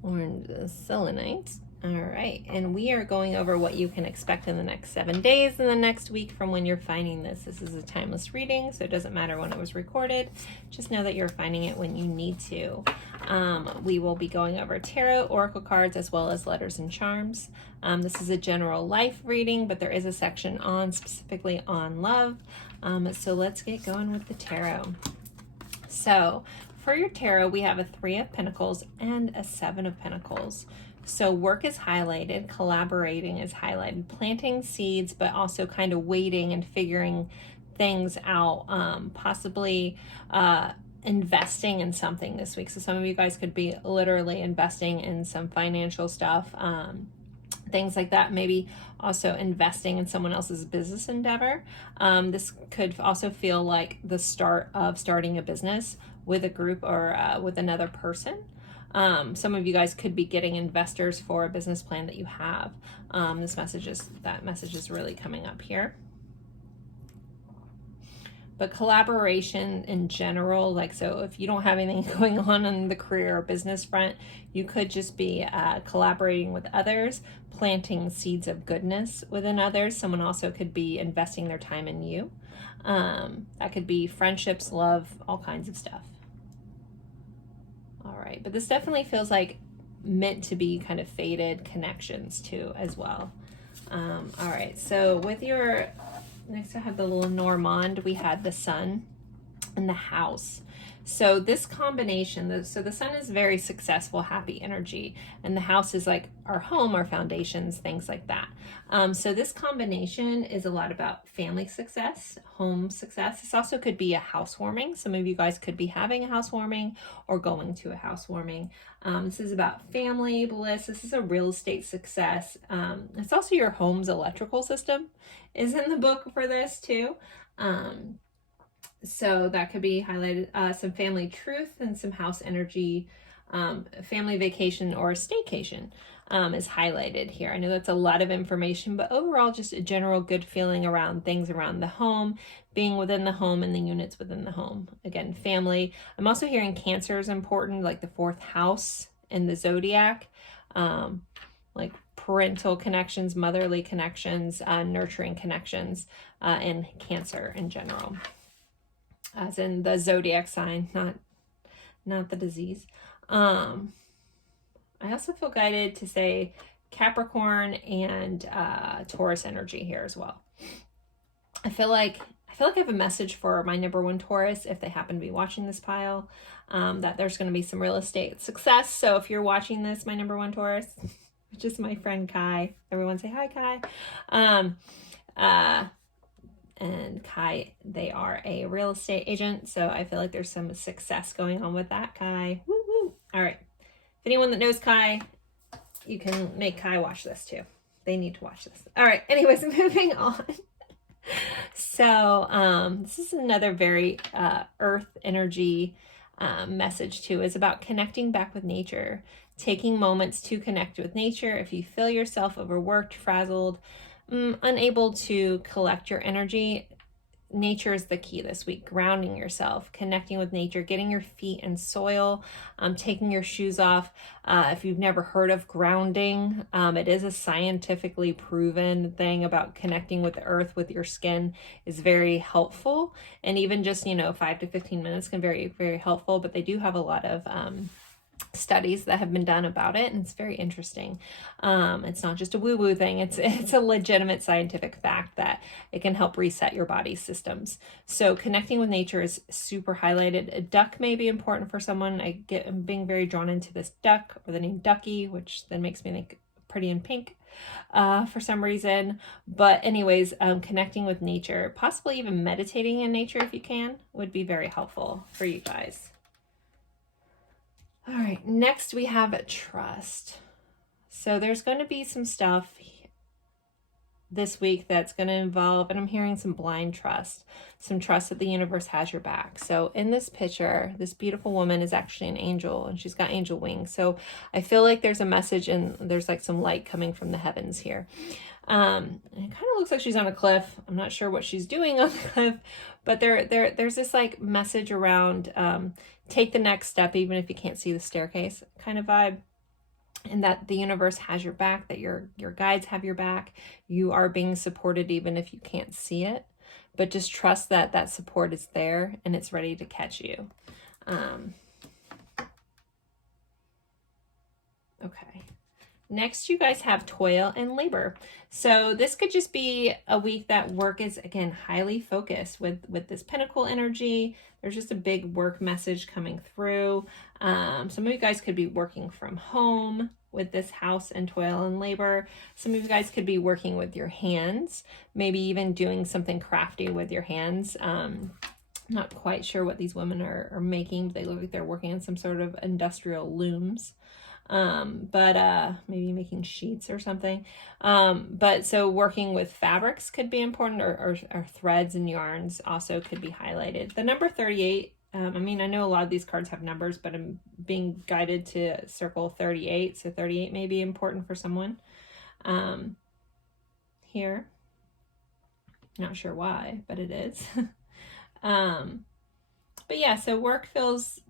Orange selenite. All right, and we are going over what you can expect in the next 7 days and the next week from when you're finding this. This is a timeless reading, so it doesn't matter when it was recorded. Just know that you're finding it when you need to. We will be going over tarot, oracle cards, as well as letters and charms. This is a general life reading, but there is a section specifically on love. So let's get going with the tarot. So for your tarot, we have a 3 of Pentacles and a 7 of Pentacles. So work is highlighted, collaborating is highlighted, planting seeds, but also kind of waiting and figuring things out, possibly investing in something this week. So some of you guys could be literally investing in some financial stuff, things like that. Maybe also investing in someone else's business endeavor. This could also feel like the start of starting a business with a group or with another person. Some of you guys could be getting investors for a business plan that you have. That message is really coming up here. But collaboration in general, like, so if you don't have anything going on the career or business front, you could just be collaborating with others, planting seeds of goodness within others. Someone also could be investing their time in you. That could be friendships, love, all kinds of stuff. All right, but this definitely feels like meant to be kind of faded connections too as well. All right, so with your, next I have the little Normand, we had the sun and the house. So this combination, so the sun is very successful, happy energy, and the house is like our home, our foundations, things like that. So this combination is a lot about family success, home success. This also could be a housewarming. Some of you guys could be having a housewarming or going to a housewarming. This is about family bliss. This is a real estate success. It's also your home's electrical system is in the book for this too. So that could be highlighted, some family truth and some house energy, family vacation or staycation is highlighted here. I know that's a lot of information, but overall just a general good feeling around things around the home, being within the home and the units within the home. Again, family. I'm also hearing Cancer is important, like the 4th house in the zodiac, like parental connections, motherly connections, nurturing connections, and Cancer in general. As in the zodiac sign, not the disease. I also feel guided to say Capricorn and Taurus energy here as well. I feel like feel like I have a message for my number one Taurus if they happen to be watching this pile, that there's going to be some real estate success. So if you're watching this, my number one Taurus, which is my friend Kai, everyone say hi, Kai. And Kai, they are a real estate agent, so I feel like there's some success going on with that, Kai. Woo woo. All right. If anyone that knows Kai, you can make Kai watch this too. They need to watch this. All right. Anyways, moving on. So this is another very earth energy message too. Is about connecting back with nature, taking moments to connect with nature. If you feel yourself overworked, frazzled, unable to collect your energy, nature is the key this week. Grounding yourself, connecting with nature, getting your feet in soil, taking your shoes off. If you've never heard of grounding, it is a scientifically proven thing about connecting with the earth, with your skin, is very helpful. And even just, 5 to 15 minutes can be very, very helpful, but they do have a lot of studies that have been done about it, and it's very interesting. It's not just a woo-woo thing. It's a legitimate scientific fact that it can help reset your body's systems. So connecting with nature is super highlighted. A duck may be important for someone. I'm being very drawn into this duck, or the name Ducky, which then makes me think pretty in pink for some reason. But anyways, connecting with nature, possibly even meditating in nature if you can, would be very helpful for you guys. All right, next we have trust. So there's going to be some stuff this week that's going to involve, and I'm hearing some blind trust, some trust that the universe has your back. So in this picture, this beautiful woman is actually an angel, and she's got angel wings. So I feel like there's a message, and there's like some light coming from the heavens here. It kind of looks like she's on a cliff. I'm not sure what she's doing on the cliff, but there's this like message around take the next step even if you can't see the staircase kind of vibe, and that the universe has your back, that your guides have your back. You are being supported even if you can't see it, but just trust that that support is there and it's ready to catch you. Okay. Next, you guys have toil and labor. So this could just be a week that work is, again, highly focused with this pentacle energy. There's just a big work message coming through. Some of you guys could be working from home with this house and toil and labor. Some of you guys could be working with your hands, maybe even doing something crafty with your hands. Not quite sure what these women are making, but they look like they're working on some sort of industrial looms. But maybe making sheets or something. But so working with fabrics could be important, or threads and yarns also could be highlighted. The number 38, I mean, I know a lot of these cards have numbers, but I'm being guided to circle 38. So 38 may be important for someone, here. Not sure why, but it is. But yeah, so work feels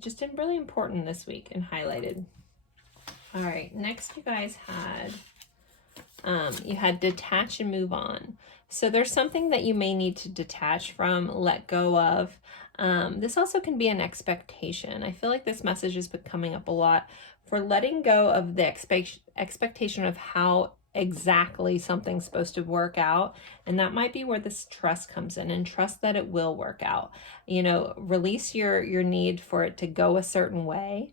just really important this week and highlighted. All right, next you guys had, you had detach and move on. So there's something that you may need to detach from, let go of. This also can be an expectation. I feel like this message has been coming up a lot for letting go of the expectation of how exactly something's supposed to work out, and that might be where this trust comes in, and trust that it will work out. Release your need for it to go a certain way.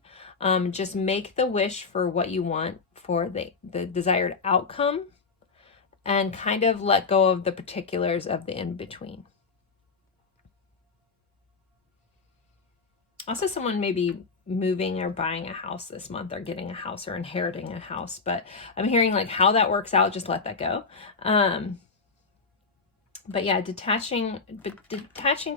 Just make the wish for what you want for the desired outcome, and kind of let go of the particulars of the in-between. Also, someone may be moving or buying a house this month, or getting a house or inheriting a house, but I'm hearing like how that works out, just let that go. But yeah, detaching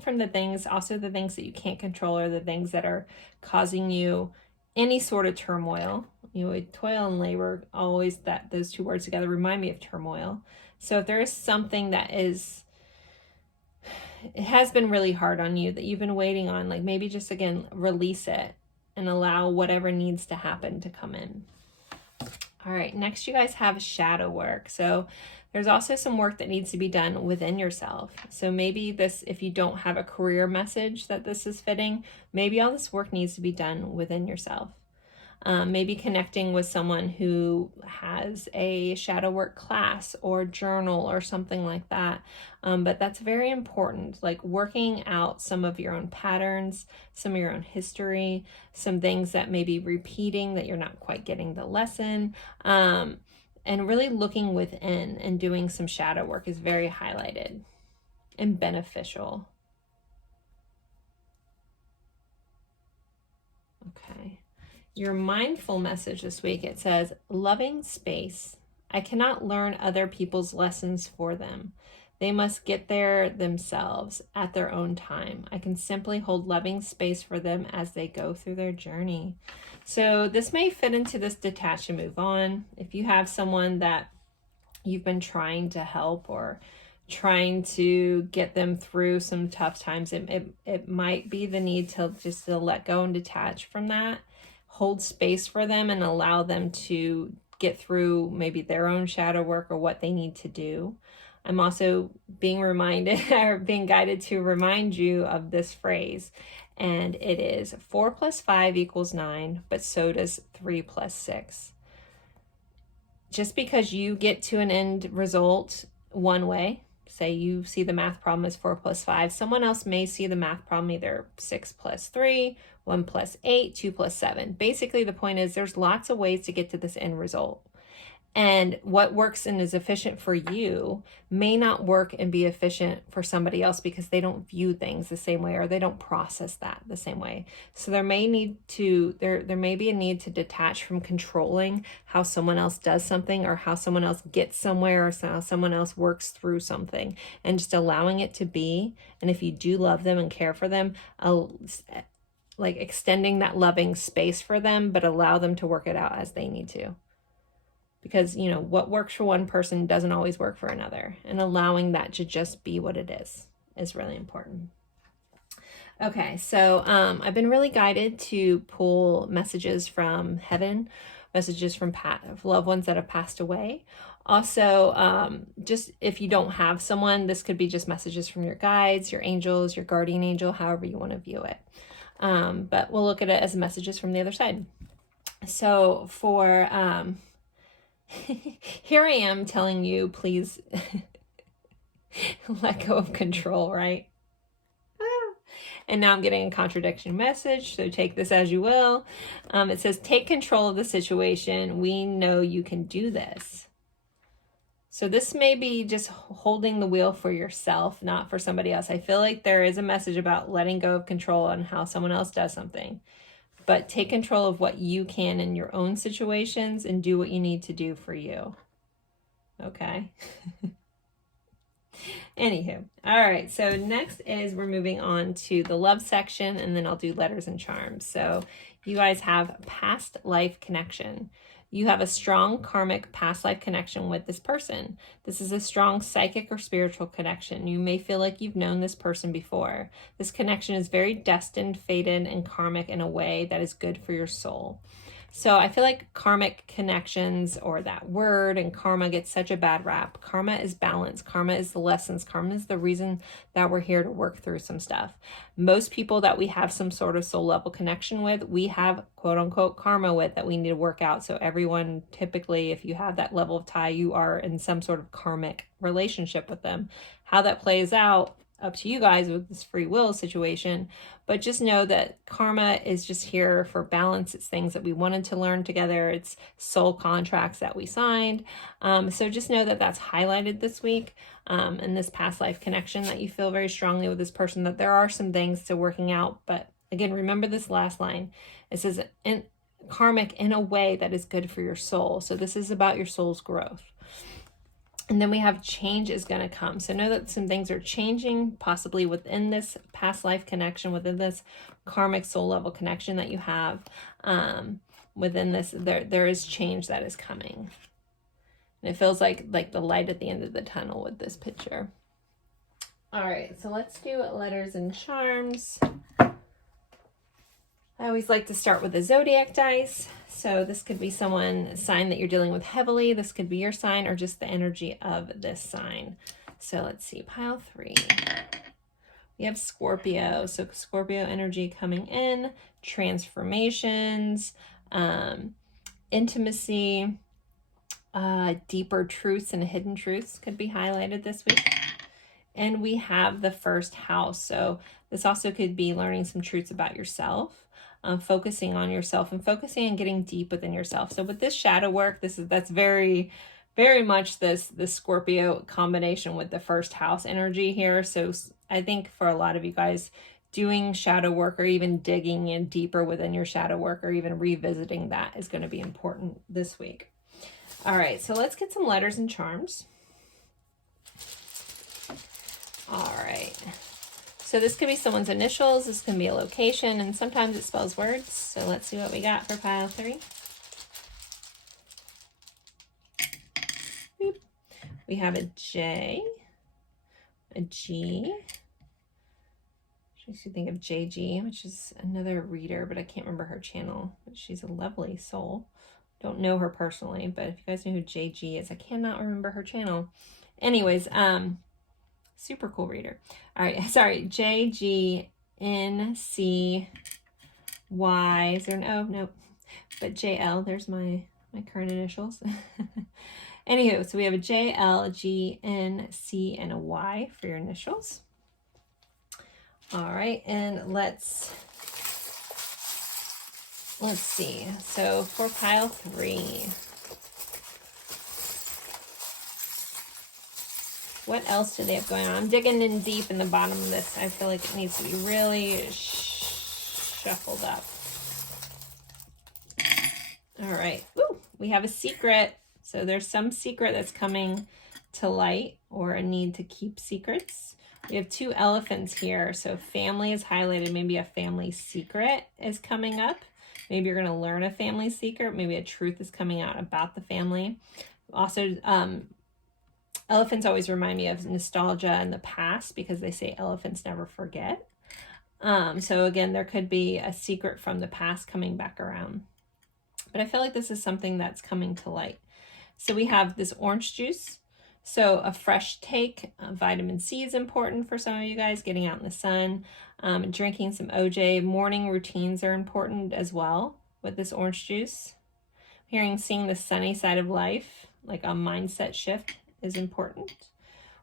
from the things, also the things that you can't control, or the things that are causing you any sort of turmoil. Toil and labor, always those two words together remind me of turmoil. So if there is something that it has been really hard on you, that you've been waiting on, like maybe just again, release it and allow whatever needs to happen to come in. All right, next you guys have shadow work. So there's also some work that needs to be done within yourself. So maybe this, if you don't have a career message that this is fitting, maybe all this work needs to be done within yourself. Maybe connecting with someone who has a shadow work class or journal or something like that. But that's very important, like working out some of your own patterns, some of your own history, some things that may be repeating that you're not quite getting the lesson. And really looking within and doing some shadow work is very highlighted and beneficial. Okay. Your mindful message this week, it says, loving space. I cannot learn other people's lessons for them. They must get there themselves at their own time. I can simply hold loving space for them as they go through their journey. So this may fit into this detach and move on. If you have someone that you've been trying to help or trying to get them through some tough times, it might be the need to just to let go and detach from that, hold space for them and allow them to get through maybe their own shadow work or what they need to do. I'm also being reminded or being guided to remind you of this phrase, and it is 4 + 5 = 9, but so does 3 + 6. Just because you get to an end result one way, say you see the math problem as 4 + 5, someone else may see the math problem either 6 + 3, 1 + 8, 2 + 7. Basically, the point is there's lots of ways to get to this end result. And what works and is efficient for you may not work and be efficient for somebody else because they don't view things the same way or they don't process that the same way. So there may be a need to detach from controlling how someone else does something or how someone else gets somewhere or how someone else works through something, and just allowing it to be. And if you do love them and care for them, like extending that loving space for them, but allow them to work it out as they need to. Because, you know, what works for one person doesn't always work for another. And allowing that to just be what it is really important. Okay, so I've been really guided to pull messages from heaven, messages from loved ones that have passed away. Also, just if you don't have someone, this could be just messages from your guides, your angels, your guardian angel, however you want to view it. But we'll look at it as messages from the other side. So for... here I am telling you, please let go of control, right? And now I'm getting a contradiction message, so take this as you will. It says, take control of the situation. We know you can do this. So this may be just holding the wheel for yourself, not for somebody else. I feel like there is a message about letting go of control on how someone else does something. But take control of what you can in your own situations and do what you need to do for you. Okay. Anywho. All right. So next is we're moving on to the love section, and then I'll do letters and charms. So you guys have past life connection. You have a strong karmic past life connection with this person. This is a strong psychic or spiritual connection. You may feel like you've known this person before. This connection is very destined, fated, and karmic in a way that is good for your soul. So I feel like karmic connections, or that word, and karma gets such a bad rap. Karma is balance. Karma is the lessons. Karma is the reason that we're here to work through some stuff. Most people that we have some sort of soul level connection with, we have quote unquote karma with that we need to work out. So everyone, typically, if you have that level of tie, you are in some sort of karmic relationship with them. How that plays out, up to you guys with this free will situation, but just know that karma is just here for balance. It's things that we wanted to learn together. It's soul contracts that we signed. So just know that that's highlighted this week, in this past life connection, that you feel very strongly with this person, that there are some things to working out. But again, remember this last line. It says karmic in a way that is good for your soul. So this is about your soul's growth. And then we have change is going to come. So know that some things are changing, possibly within this past life connection, within this karmic soul level connection that you have. Within this, there is change that is coming. And it feels like the light at the end of the tunnel with this picture. All right, so let's do letters and charms. I always like to start with the zodiac dice. So this could be a sign that you're dealing with heavily. This could be your sign or just the energy of this sign. So let's see, pile 3. We have Scorpio. So Scorpio energy coming in, transformations, Intimacy, deeper truths and hidden truths could be highlighted this week. And we have the first house. So this also could be learning some truths about yourself, focusing on yourself and focusing on getting deep within yourself. So with this shadow work, that's very, very much the Scorpio combination with the first house energy here. So I think for a lot of you guys, doing shadow work or even digging in deeper within your shadow work or even revisiting that is going to be important this week. All right, so let's get some letters and charms. All right, so this could be someone's initials, this can be a location, and sometimes it spells words. So let's see what we got for pile 3. Boop. We have a J, a G. Makes you think of JG, which is another reader, but I can't remember her channel. But she's a lovely soul. Don't know her personally, but if you guys know who JG is, I cannot remember her channel. Anyways, super cool reader. All right, sorry, JGNCY. Is there an O? Nope. But JL, there's my current initials. Anywho, so we have a J, L, G, N, C, and a Y for your initials. All right, and let's see. So for pile 3, what else do they have going on? I'm digging in deep in the bottom of this. I feel like it needs to be really shuffled up. All right, ooh, we have a secret. So there's some secret that's coming to light or a need to keep secrets. We have 2 elephants here. So family is highlighted. Maybe a family secret is coming up. Maybe you're going to learn a family secret. Maybe a truth is coming out about the family. Also, elephants always remind me of nostalgia and the past because they say elephants never forget. So again, there could be a secret from the past coming back around. But I feel like this is something that's coming to light. So we have this orange juice. So a fresh take, vitamin C is important for some of you guys, getting out in the sun, drinking some OJ. Morning routines are important as well with this orange juice. Seeing the sunny side of life, like a mindset shift is important.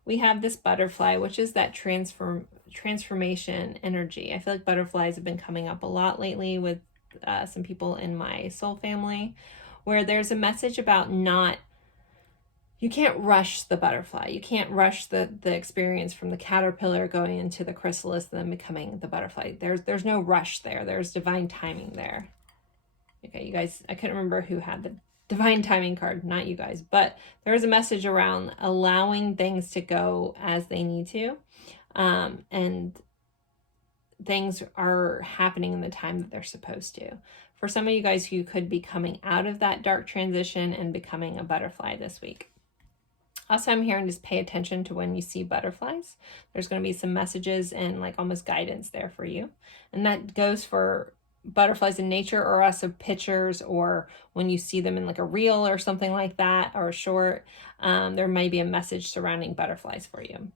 We have this butterfly, which is that transformation energy. I feel like butterflies have been coming up a lot lately with some people in my soul family, where there's a message about you can't rush the butterfly. You can't rush the experience from the caterpillar going into the chrysalis and then becoming the butterfly. There's no rush there. There's divine timing there. Okay, you guys, I couldn't remember who had the divine timing card, not you guys, but there is a message around allowing things to go as they need to. And things are happening in the time that they're supposed to. For some of you guys who could be coming out of that dark transition and becoming a butterfly this week. Also, I'm hearing just pay attention to when you see butterflies. There's going to be some messages and like almost guidance there for you. And that goes for butterflies in nature or also pictures or when you see them in like a reel or something like that or a short. There may be a message surrounding butterflies for you.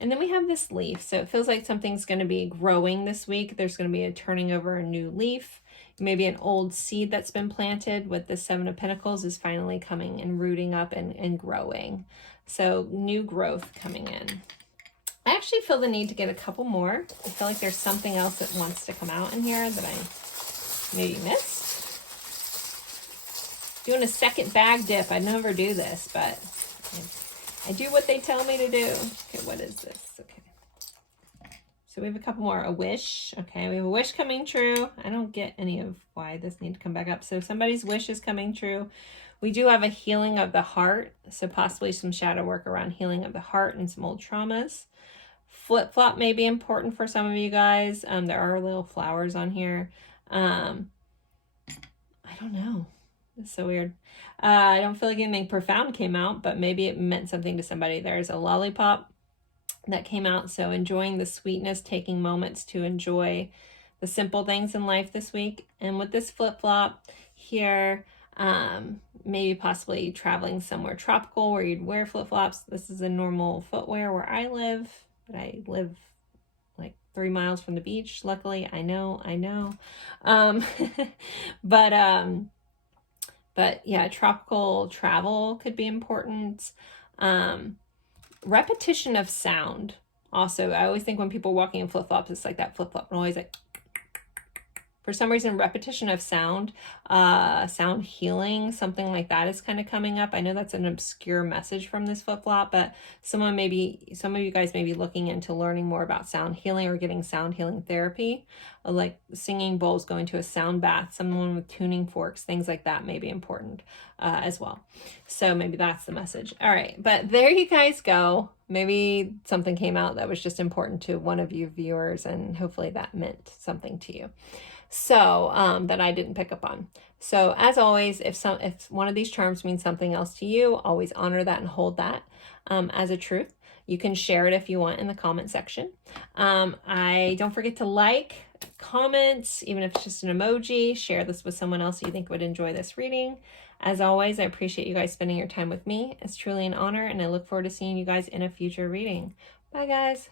And then we have this leaf. So it feels like something's going to be growing this week. There's going to be a turning over a new leaf. Maybe an old seed that's been planted with the 7 of Pentacles is finally coming and rooting up and growing. So new growth coming in. I actually feel the need to get a couple more. I feel like there's something else that wants to come out in here that I maybe missed. Doing a second bag dip. I never do this, but I do what they tell me to do. Okay, what is this? Okay. So we have a couple more. A wish. Okay, we have a wish coming true. I don't get any of why this needs to come back up. So somebody's wish is coming true. We do have a healing of the heart. So possibly some shadow work around healing of the heart and some old traumas. Flip-flop may be important for some of you guys. There are little flowers on here. I don't know. It's so weird. I don't feel like anything profound came out, but maybe it meant something to somebody. There's a lollipop that came out. So enjoying the sweetness, taking moments to enjoy the simple things in life this week. And with this flip-flop here, maybe possibly traveling somewhere tropical where you'd wear flip-flops. This is a normal footwear where I live, but I live like 3 miles from the beach. Luckily, I know. Um, but yeah, tropical travel could be important. Repetition of sound. Also, I always think when people are walking in flip-flops, it's like that flip-flop noise, like for some reason, repetition of sound, sound healing, something like that is kind of coming up. I know that's an obscure message from this flip-flop, but some of you guys may be looking into learning more about sound healing or getting sound healing therapy, like singing bowls, going to a sound bath, someone with tuning forks, things like that may be important as well. So maybe that's the message. All right, but there you guys go. Maybe something came out that was just important to one of you viewers, and hopefully that meant something to you. So that I didn't pick up on. So as always, if one of these charms means something else to you, always honor that and hold that as a truth. You can share it if you want in the comment section. I don't forget to like, comment, even if it's just an emoji. Share this with someone else you think would enjoy this reading. As always, I appreciate you guys spending your time with me. It's truly an honor, and I look forward to seeing you guys in a future reading. Bye, guys.